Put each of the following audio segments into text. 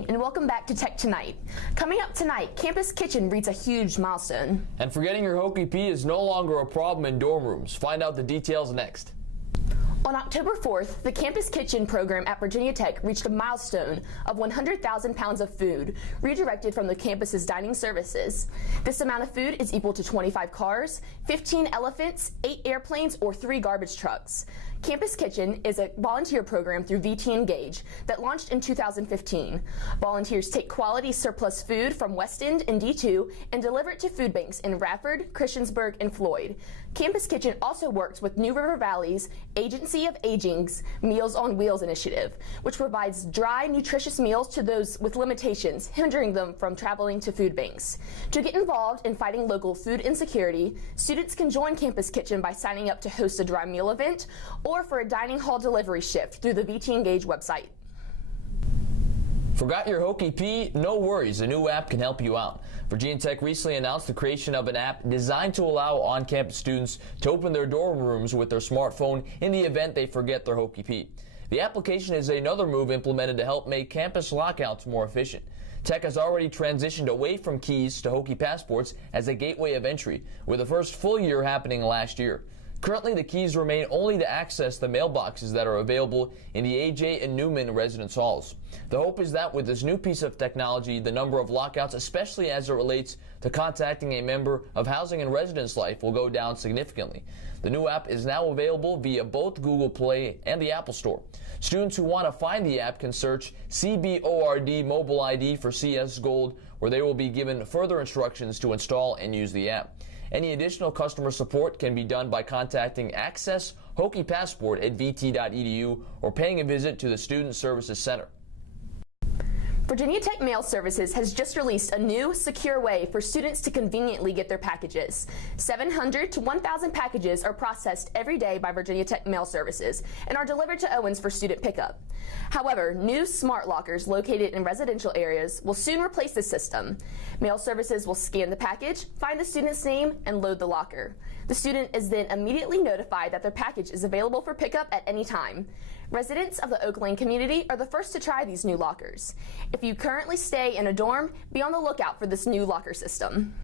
evening and welcome back to Tech Tonight. Coming up tonight, Campus Kitchen reaches a huge milestone. And forgetting your Hokie Pee is no longer a problem in dorm rooms. Find out the details next. On October 4th, the Campus Kitchen program at Virginia Tech reached a milestone of 100,000 pounds of food redirected from the campus's dining services. This amount of food is equal to 25 cars, 15 elephants, 8 airplanes, or 3 garbage trucks. Campus Kitchen is a volunteer program through VT Engage that launched in 2015. Volunteers take quality surplus food from West End and D2 and deliver it to food banks in Radford, Christiansburg, and Floyd. Campus Kitchen also works with New River Valley's Agency of Aging's Meals on Wheels initiative, which provides dry, nutritious meals to those with limitations, hindering them from traveling to food banks. To get involved in fighting local food insecurity, students can join Campus Kitchen by signing up to host a dry meal event or for a dining hall delivery shift through the VT Engage website. Forgot your Hokie Pee? No worries, a new app can help you out. Virginia Tech recently announced the creation of an app designed to allow on-campus students to open their dorm rooms with their smartphone in the event they forget their Hokie Pee. The application is another move implemented to help make campus lockouts more efficient. Tech has already transitioned away from keys to Hokie passports as a gateway of entry, with the first full year happening last year. Currently, the keys remain only to access the mailboxes that are available in the AJ and Newman residence halls. The hope is that with this new piece of technology, the number of lockouts, especially as it relates to contacting a member of housing and residence life, will go down significantly. The new app is now available via both Google Play and the Apple Store. Students who want to find the app can search CBORD Mobile ID for CS Gold, where they will be given further instructions to install and use the app. Any additional customer support can be done by contacting Access Hokie Passport at vt.edu or paying a visit to the Student Services Center. Virginia Tech Mail Services has just released a new, secure way for students to conveniently get their packages. 700 to 1,000 packages are processed every day by Virginia Tech Mail Services and are delivered to Owens for student pickup. However, new smart lockers located in residential areas will soon replace this system. Mail Services will scan the package, find the student's name, and load the locker. The student is then immediately notified that their package is available for pickup at any time. Residents of the Oak Lane community are the first to try these new lockers. If you currently stay in a dorm, be on the lookout for this new locker system.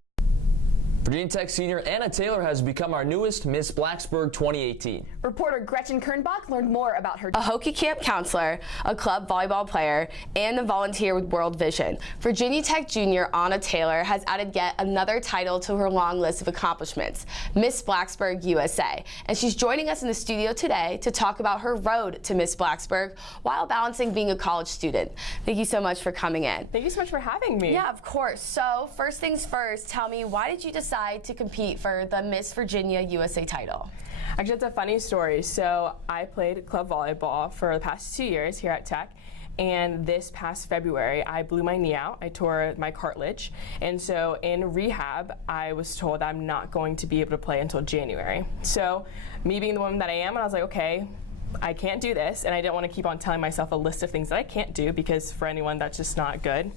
Virginia Tech senior Anna Taylor has become our newest Miss Blacksburg 2018. Reporter Gretchen Kernbach learned more about her. A Hokie camp counselor, a club volleyball player, and a volunteer with World Vision. Virginia Tech junior Anna Taylor has added yet another title to her long list of accomplishments, Miss Blacksburg USA. And she's joining us in the studio today to talk about her road to Miss Blacksburg while balancing being a college student. Thank you so much for coming in. Thank you so much for having me. Yeah, of course. So first things first, tell me, why did you decide to compete for the Miss Virginia USA title? Actually, it's a funny story. So I played club volleyball for the past 2 years here at Tech. And this past February, I blew my knee out. I tore my cartilage. And so in rehab, I was told I'm not going to be able to play until January. So me being the woman that I am, I was like, okay, I can't do this. And I didn't want to keep on telling myself a list of things that I can't do, because for anyone, that's just not good.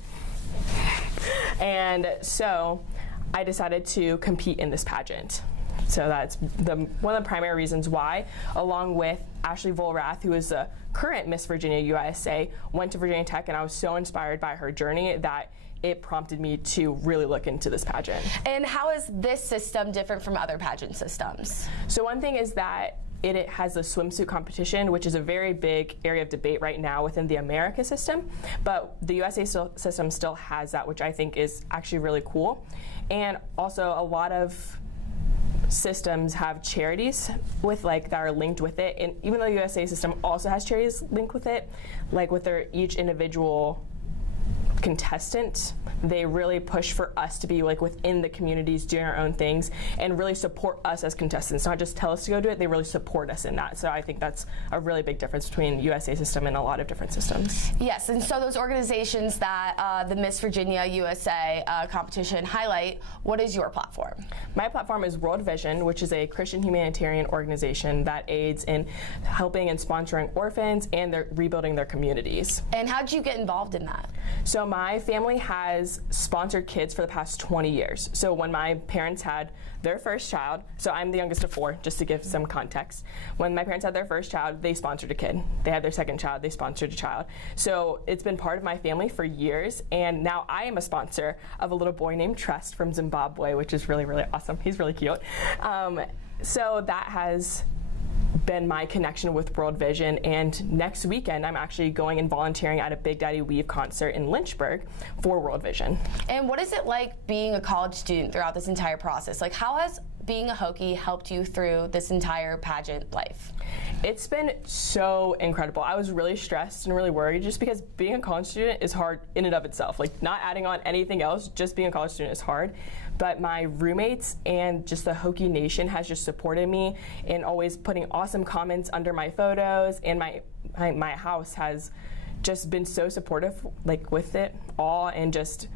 And so I decided to compete in this pageant. So that's one of the primary reasons why, along with Ashley Volrath, who is the current Miss Virginia USA, went to Virginia Tech, and I was so inspired by her journey that it prompted me to really look into this pageant. And how is this system different from other pageant systems? So one thing is that it has a swimsuit competition, which is a very big area of debate right now within the America system, but the USA system still has that, which I think is actually really cool. And also a lot of systems have charities with that are linked with it, and even though the USA system also has charities linked with it, with their each individual contestant, they really push for us to be within the communities doing our own things and really support us as contestants, not just tell us to go do it, they really support us in that. So I think that's a really big difference between USA system and a lot of different systems. Yes, and so those organizations that the Miss Virginia USA competition highlight, what is your platform? My platform is World Vision, which is a Christian humanitarian organization that aids in helping and sponsoring orphans and rebuilding their communities. And how did you get involved in that? So my family has has sponsored kids for the past 20 years. So when my parents had their first child, so I'm the youngest of 4, just to give some context. When my parents had their first child, they sponsored a kid. They had their second child, they sponsored a child. So it's been part of my family for years, and now I am a sponsor of a little boy named Trust from Zimbabwe, which is really, really awesome. He's really cute. So that has been my connection with World Vision, and next weekend I'm actually going and volunteering at a Big Daddy Weave concert in Lynchburg for World Vision. And what is it like being a college student throughout this entire process? Like, how has being a Hokie helped you through this entire pageant life? It's been so incredible. I was really stressed and really worried just because being a college student is hard in and of itself. Like, not adding on anything else, just being a college student is hard. But my roommates and just the Hokie Nation has just supported me in always putting awesome comments under my photos, and my house has just been so supportive, like, with it all, and just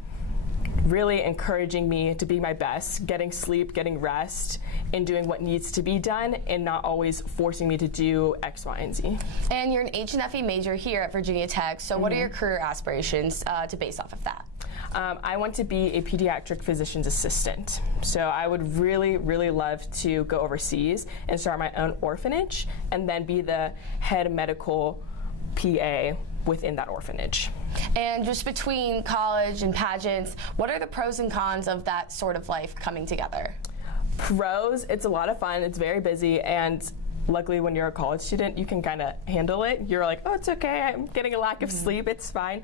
really encouraging me to be my best, getting sleep, getting rest, and doing what needs to be done, and not always forcing me to do X, Y, and Z. And you're an H&FE major here at Virginia Tech, so what are your career aspirations to base off of that? I want to be a pediatric physician's assistant. So I would really, really love to go overseas and start my own orphanage, and then be the head medical PA within that orphanage. And just between college and pageants, what are the pros and cons of that sort of life coming together? Pros, it's a lot of fun, it's very busy, and luckily when you're a college student, you can kind of handle it. You're like, oh, it's okay, I'm getting a lack of sleep, it's fine.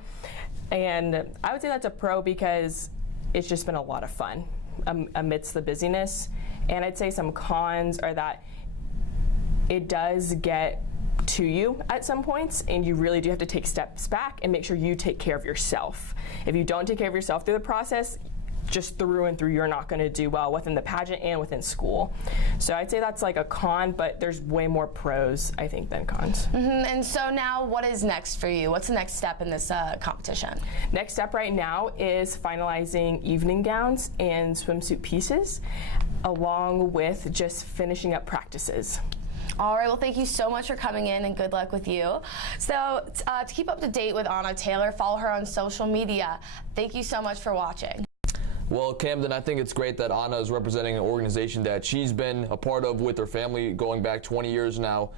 And I would say that's a pro because it's just been a lot of fun amidst the busyness. And I'd say some cons are that it does get to you at some points, and you really do have to take steps back and make sure you take care of yourself. If you don't take care of yourself through the process, just through and through, you're not going to do well within the pageant and within school. So I'd say that's like a con, but there's way more pros, I think, than cons. And so now, what is next for you? What's the next step in this competition? Next step right now is finalizing evening gowns and swimsuit pieces, along with just finishing up practices. All right, well, thank you so much for coming in, and good luck with you. So to keep up to date with Anna Taylor, follow her on social media. Thank you so much for watching. Well, Camden, I think it's great that Anna is representing an organization that she's been a part of with her family going back 20 years now.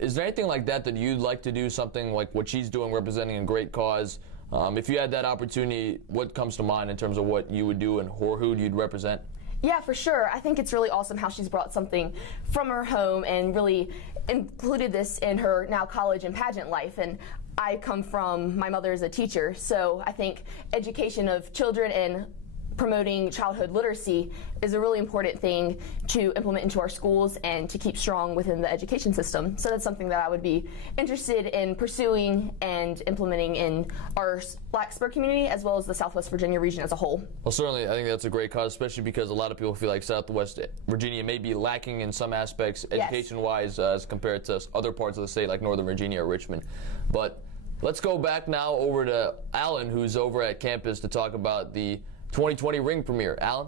Is there anything like that you'd like to do, something like what she's doing, representing a great cause? If you had that opportunity, what comes to mind in terms of what you would do and who you'd represent? Yeah, for sure. I think it's really awesome how she's brought something from her home and really included this in her now college and pageant life. And I come from, my mother is a teacher, so I think education of children and promoting childhood literacy is a really important thing to implement into our schools and to keep strong within the education system. So that's something that I would be interested in pursuing and implementing in our Blacksburg community as well as the Southwest Virginia region as a whole. Well, certainly, I think that's a great cause, especially because a lot of people feel like Southwest Virginia may be lacking in some aspects education-wise as compared to other parts of the state like Northern Virginia or Richmond. But let's go back now over to Alan, who's over at campus to talk about the 2020 ring premiere. Alan?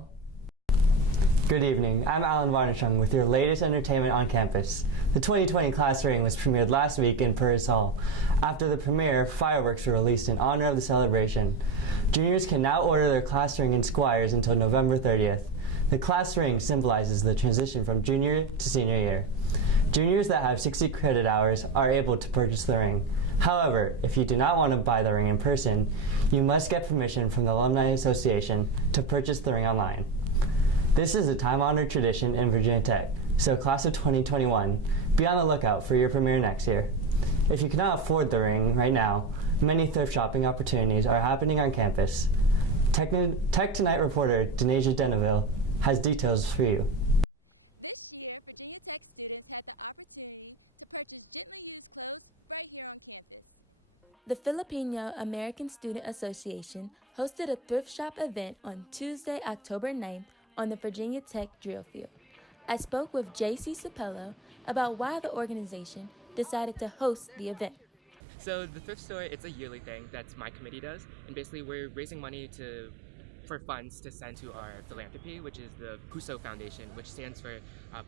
Good evening. I'm Alan Varnashung with your latest entertainment on campus. The 2020 class ring was premiered last week in Purvis Hall. After the premiere, fireworks were released in honor of the celebration. Juniors can now order their class ring in Squires until November 30th. The class ring symbolizes the transition from junior to senior year. Juniors that have 60 credit hours are able to purchase the ring. However, if you do not want to buy the ring in person, you must get permission from the Alumni Association to purchase the ring online. This is a time-honored tradition in Virginia Tech, so class of 2021, be on the lookout for your premiere next year. If you cannot afford the ring right now, many thrift shopping opportunities are happening on campus. Tech Tonight reporter Denasia Deneville has details for you. The Filipino American Student Association hosted a thrift shop event on Tuesday, October 9th on the Virginia Tech drill field. I spoke with J.C. Sapello about why the organization decided to host the event. So the thrift store, it's a yearly thing that my committee does, and basically we're raising money for funds to send to our philanthropy, which is the PUSO Foundation, which stands for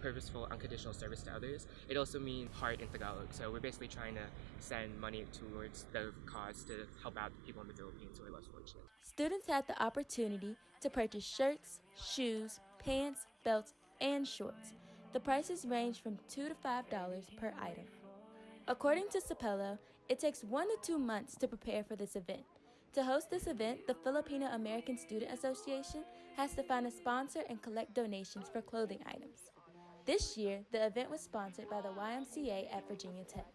Purposeful Unconditional Service to Others. It also means heart in Tagalog. So we're basically trying to send money towards the cause to help out people in the Philippines who are less fortunate. Students had the opportunity to purchase shirts, shoes, pants, belts, and shorts. The prices range from $2 to $5 per item. According to Sapelo, it takes 1 to 2 months to prepare for this event. To host this event, the Filipino American Student Association has to find a sponsor and collect donations for clothing items. This year, the event was sponsored by the YMCA at Virginia Tech.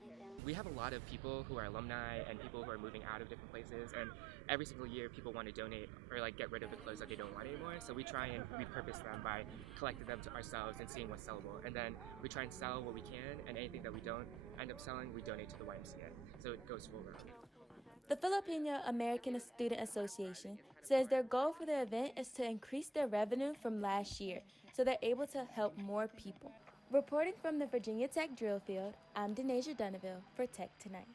We have a lot of people who are alumni and people who are moving out of different places, and every single year people want to donate or like get rid of the clothes that they don't want anymore. So we try and repurpose them by collecting them to ourselves and seeing what's sellable. And then we try and sell what we can, and anything that we don't end up selling, we donate to the YMCA. So it goes full round. The Filipino American Student Association says their goal for the event is to increase their revenue from last year so they're able to help more people. Reporting from the Virginia Tech drill field, I'm Denasia Dunaville for Tech Tonight.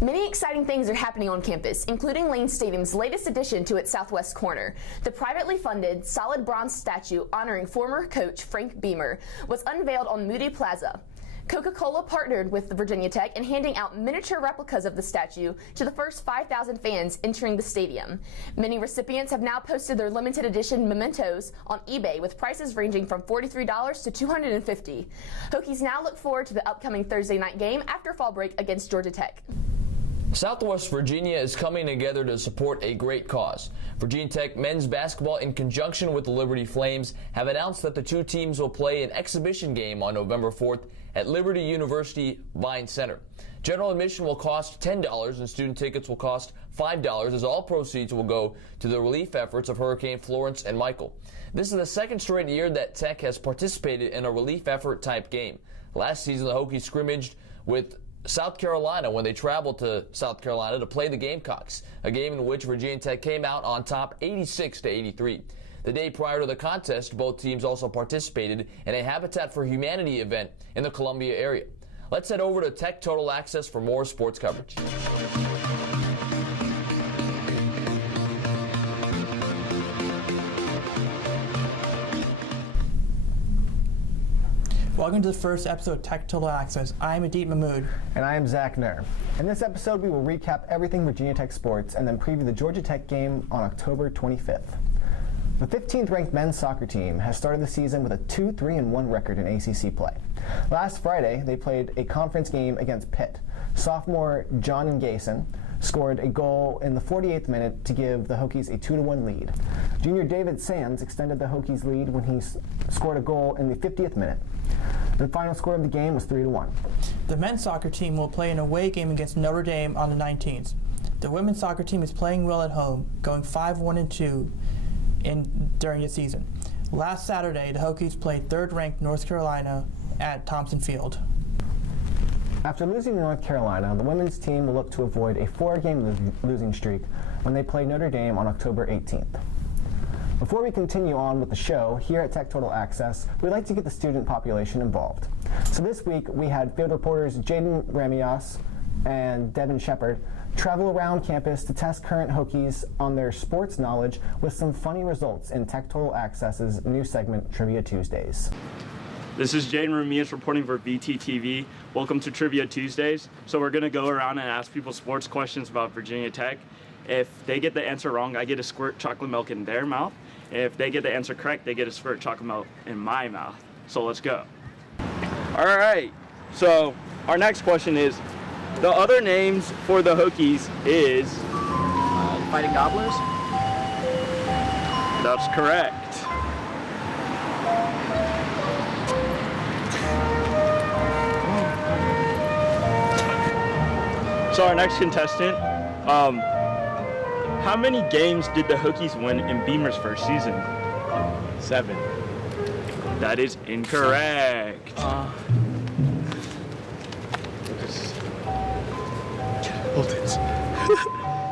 Many exciting things are happening on campus, including Lane Stadium's latest addition to its southwest corner. The privately funded solid bronze statue honoring former coach Frank Beamer was unveiled on Moody Plaza. Coca-Cola partnered with the Virginia Tech in handing out miniature replicas of the statue to the first 5,000 fans entering the stadium. Many recipients have now posted their limited edition mementos on eBay with prices ranging from $43 to $250. Hokies now look forward to the upcoming Thursday night game after fall break against Georgia Tech. Southwest Virginia is coming together to support a great cause. Virginia Tech men's basketball, in conjunction with the Liberty Flames, have announced that the two teams will play an exhibition game on November 4th at Liberty University Vine Center. General admission will cost $10 and student tickets will cost $5, as all proceeds will go to the relief efforts of Hurricane Florence and Michael. This is the second straight year that Tech has participated in a relief effort type game. Last season, the Hokies scrimmaged with South Carolina when they traveled to South Carolina to play the Gamecocks, a game in which Virginia Tech came out on top 86-83. The day prior to the contest, both teams also participated in a Habitat for Humanity event in the Columbia area. Let's head over to Tech Total Access for more sports coverage. Welcome to the first episode of Tech Total Access. I am Adit Mahmood. And I am Zach Nur. In this episode, we will recap everything Virginia Tech sports and then preview the Georgia Tech game on October 25th. The 15th ranked men's soccer team has started the season with a 2-3-1 record in ACC play. Last Friday, they played a conference game against Pitt. Sophomore John Ngason scored a goal in the 48th minute to give the Hokies a 2-1 lead. Junior David Sands extended the Hokies' lead when he scored a goal in the 50th minute. The final score of the game was 3-1. The men's soccer team will play an away game against Notre Dame on the 19th. The women's soccer team is playing well at home, going 5-1-2 during the season. Last Saturday, the Hokies played third-ranked North Carolina at Thompson Field. After losing to North Carolina, the women's team will look to avoid a 4-game losing streak when they play Notre Dame on October 18th. Before we continue on with the show, here at Tech Total Access, we'd like to get the student population involved. So this week, we had field reporters Jaden Ramias and Devin Shepard travel around campus to test current Hokies on their sports knowledge with some funny results in Tech Total Access's new segment, Trivia Tuesdays. This is Jaden Ramias reporting for VTTV. Welcome to Trivia Tuesdays. So we're going to go around and ask people sports questions about Virginia Tech. If they get the answer wrong, I get to squirt chocolate milk in their mouth. If they get the answer correct, they get to squirt chocolate milk in my mouth. So let's go. All right, so our next question is, the other names for the Hokies is... Fighting Gobblers? That's correct. So our next contestant, how many games did the Hokies win in Beamer's first season? 7. That is incorrect.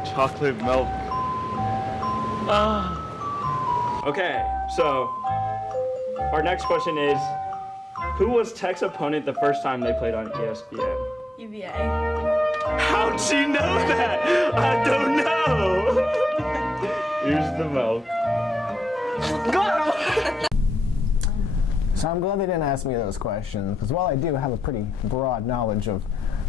Chocolate milk. Okay, so our next question is, who was Tech's opponent the first time they played on ESPN? UVA. How'd she know that? I don't know. Here's the milk. So I'm glad they didn't ask me those questions, because while I do have a pretty broad knowledge of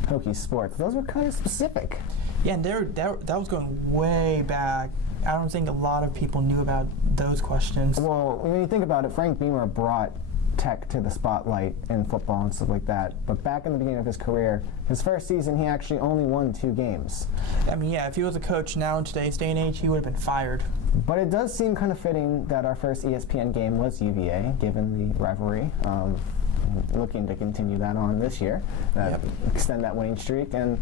Hokie sports, those were kind of specific. Yeah, and that was going way back. I don't think a lot of people knew about those questions. Well, when you think about it, Frank Beamer brought Tech to the spotlight in football and stuff like that. But back in the beginning of his career, his first season, he actually only won 2 games. I mean, yeah, if he was a coach now in today's day and age, he would have been fired. But it does seem kind of fitting that our first ESPN game was UVA, given the rivalry. Looking to continue that on this year, extend that winning streak. And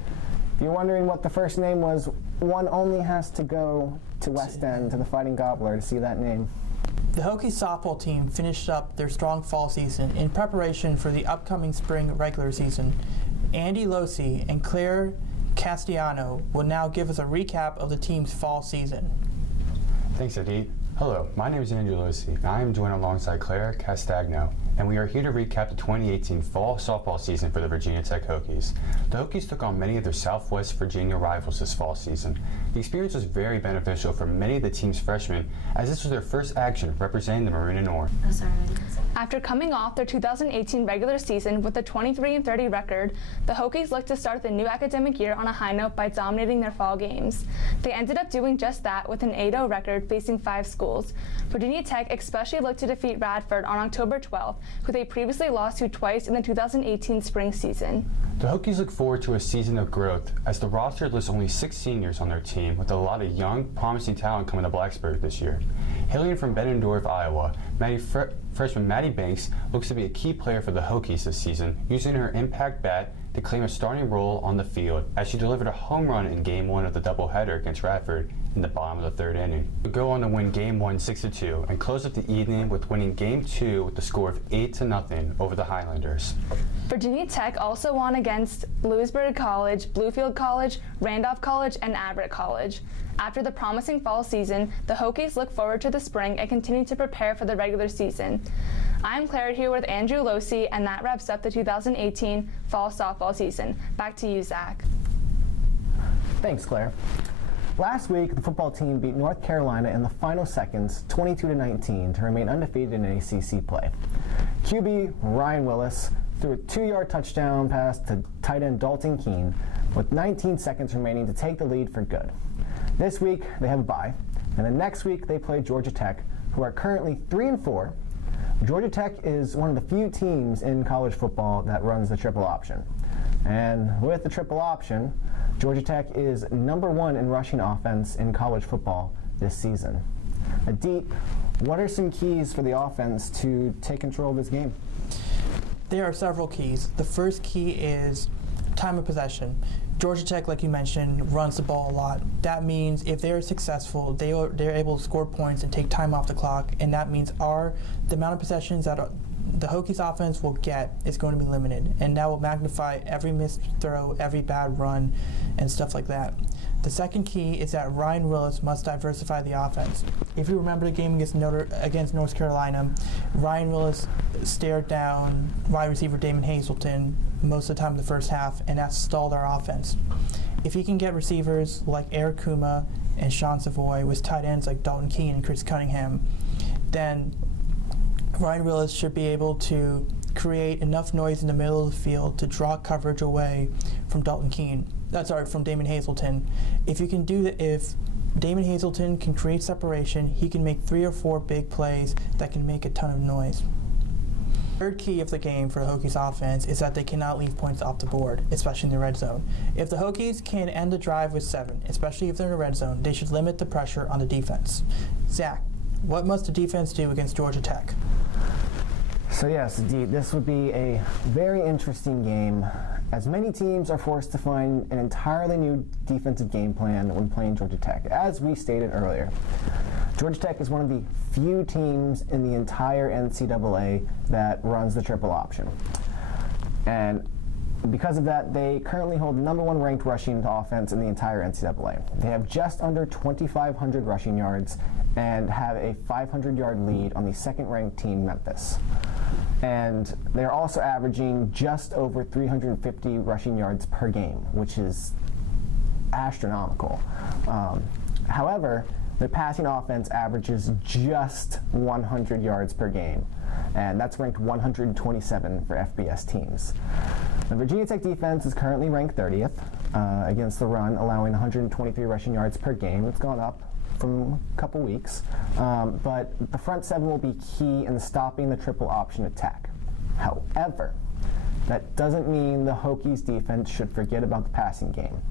if you're wondering what the first name was, one only has to go to West End, to the Fighting Gobbler, to see that name. The Hokie softball team finished up their strong fall season in preparation for the upcoming spring regular season. Andy Losi and Claire Castellano will now give us a recap of the team's fall season. Thanks, Adit. Hello, my name is Andrew Losi, and I am joined alongside Claire Castagno, and we are here to recap the 2018 fall softball season for the Virginia Tech Hokies. The Hokies took on many of their Southwest Virginia rivals this fall season. The experience was very beneficial for many of the team's freshmen, as this was their first action representing the Maroon and Or. After coming off their 2018 regular season with a 23-30 record, the Hokies looked to start the new academic year on a high note by dominating their fall games. They ended up doing just that with an 8-0 record facing 5 schools. Virginia Tech especially looked to defeat Radford on October 12th, who they previously lost to twice in the 2018 spring season. The Hokies look forward to a season of growth, as the roster lists only 6 seniors on their team, with a lot of young, promising talent coming to Blacksburg this year. Hailing from Benendorf, Iowa, freshman Maddie Banks looks to be a key player for the Hokies this season, using her impact bat to claim a starting role on the field, as she delivered a home run in Game 1 of the doubleheader against Radford in the bottom of the 3rd inning. They go on to win Game 1 6-2 and close up the evening with winning Game 2 with the score of 8-0 over the Highlanders. Virginia Tech also won against Lewisburg College, Bluefield College, Randolph College, and Everett College. After the promising fall season, the Hokies look forward to the spring and continue to prepare for the regular season. I'm Claire here with Andrew Losi, and that wraps up the 2018 fall softball season. Back to you, Zach. Thanks, Claire. Last week, the football team beat North Carolina in the final seconds, 22-19, to remain undefeated in ACC play. QB Ryan Willis threw a 2-yard touchdown pass to tight end Dalton Keene with 19 seconds remaining to take the lead for good. This week, they have a bye, and then next week they play Georgia Tech, who are currently 3-4. Georgia Tech is one of the few teams in college football that runs the triple option. And with the triple option, Georgia Tech is #1 in rushing offense in college football this season. Adit, what are some keys for the offense to take control of this game? There are several keys. The first key is time of possession. Georgia Tech, like you mentioned, runs the ball a lot. That means if they're successful, they're able to score points and take time off the clock, and that means the amount of possessions that the Hokies offense will get is going to be limited, and that will magnify every missed throw, every bad run, and stuff like that. The second key is that Ryan Willis must diversify the offense. If you remember the game against North Carolina, Ryan Willis stared down wide receiver Damon Hazelton most of the time in the first half, and that stalled our offense. If he can get receivers like Eric Kuma and Sean Savoy with tight ends like Dalton Keene and Chris Cunningham, then Ryan Willis should be able to create enough noise in the middle of the field to draw coverage away from from Damon Hazelton. If Damon Hazelton can create separation, he can make 3 or 4 big plays that can make a ton of noise. Third key of the game for the Hokies offense is that they cannot leave points off the board, especially in the red zone. If the Hokies can end the drive with 7, especially if they're in the red zone, they should limit the pressure on the defense. Zach, what must the defense do against Georgia Tech? So yes, indeed, this would be a very interesting game, as many teams are forced to find an entirely new defensive game plan when playing Georgia Tech. As we stated earlier, Georgia Tech is one of the few teams in the entire NCAA that runs the triple option. And because of that, they currently hold #1 ranked rushing offense in the entire NCAA. They have just under 2,500 rushing yards and have a 500-yard lead on the second-ranked team, Memphis. And they're also averaging just over 350 rushing yards per game, which is astronomical. However, Their passing offense averages just 100 yards per game, and that's ranked 127 for FBS teams. The Virginia Tech defense is currently ranked 30th against the run, allowing 123 rushing yards per game. It's gone up from a couple weeks, but the front seven will be key in stopping the triple option attack. However, that doesn't mean the Hokies defense should forget about the passing game.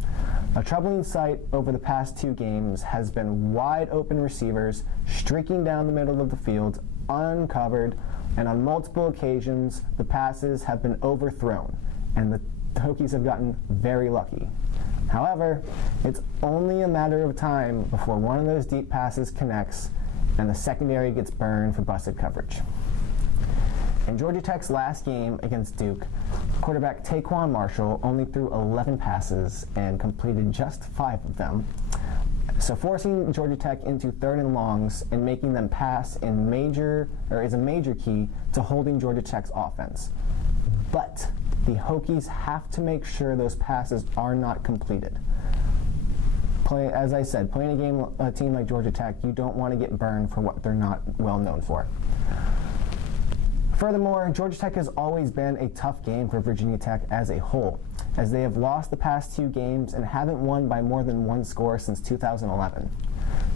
A troubling sight over the past 2 games has been wide open receivers streaking down the middle of the field uncovered, and on multiple occasions the passes have been overthrown, and the Hokies have gotten very lucky. However, it's only a matter of time before one of those deep passes connects and the secondary gets burned for busted coverage. In Georgia Tech's last game against Duke, quarterback Taquan Marshall only threw 11 passes and completed just 5 of them, so forcing Georgia Tech into 3rd and longs and making them pass is a major key to holding Georgia Tech's offense. But the Hokies have to make sure those passes are not completed. As I said, playing a team like Georgia Tech, you don't want to get burned for what they're not well known for. Furthermore, Georgia Tech has always been a tough game for Virginia Tech as a whole, as they have lost the past 2 games and haven't won by more than 1 score since 2011.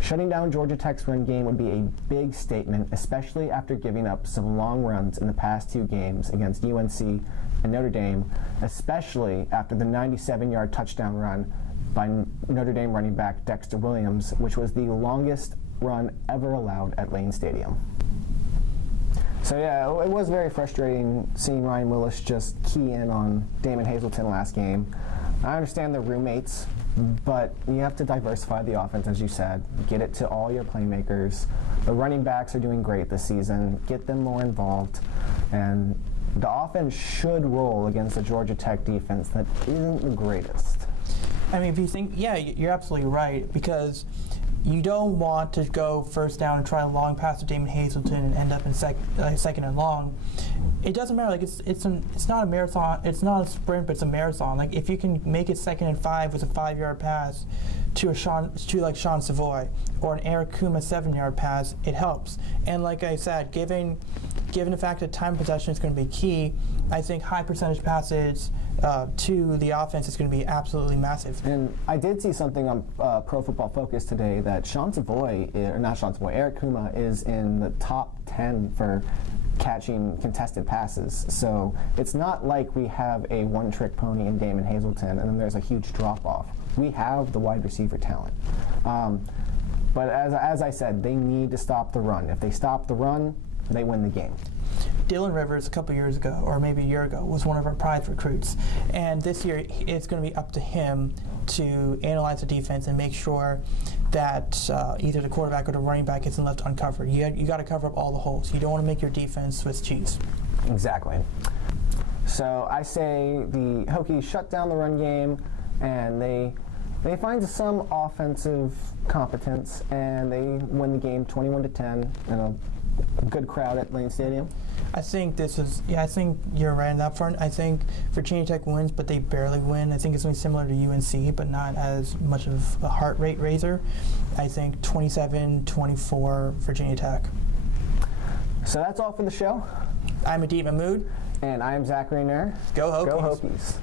Shutting down Georgia Tech's run game would be a big statement, especially after giving up some long runs in the past 2 games against UNC and Notre Dame, especially after the 97-yard touchdown run by Notre Dame running back Dexter Williams, which was the longest run ever allowed at Lane Stadium. So yeah, it was very frustrating seeing Ryan Willis just key in on Damon Hazelton last game. I understand they're roommates, but you have to diversify the offense, as you said. Get it to all your playmakers. The running backs are doing great this season. Get them more involved. And the offense should roll against a Georgia Tech defense that isn't the greatest. I mean, if you think, yeah, you're absolutely right, because you don't want to go first down and try a long pass to Damon Hazelton and end up in second and long. It doesn't matter. Like it's not a marathon. It's not a sprint, but it's a marathon. Like if you can make it 2nd and 5 with a 5-yard pass to Sean Savoy or an Eric Kuma 7-yard pass, it helps. And like I said, given the fact that time possession is going to be key, I think high percentage passes to the offense is going to be absolutely massive. And I did see something on Pro Football Focus today that Eric Kuma is in the top 10 for catching contested passes. So it's not like we have a one-trick pony in Damon Hazelton and then there's a huge drop-off. We have the wide receiver talent. But as I said, they need to stop the run. If they stop the run, they win the game. Dylan Rivers a couple years ago, or maybe a year ago, was one of our prize recruits. And this year, it's going to be up to him to analyze the defense and make sure that either the quarterback or the running back isn't left uncovered. You got to cover up all the holes. You don't want to make your defense Swiss cheese. Exactly. So I say the Hokies shut down the run game, and they find some offensive competence, and they win the game 21-10 in a good crowd at Lane Stadium. I think I think you're right on that front. I think Virginia Tech wins, but they barely win. I think it's going to be similar to UNC, but not as much of a heart rate raiser. I think 27-24 Virginia Tech. So that's all for the show. I'm Adib Mahmood. And I am Zachary Nair. Go Hokies. Go Hokies.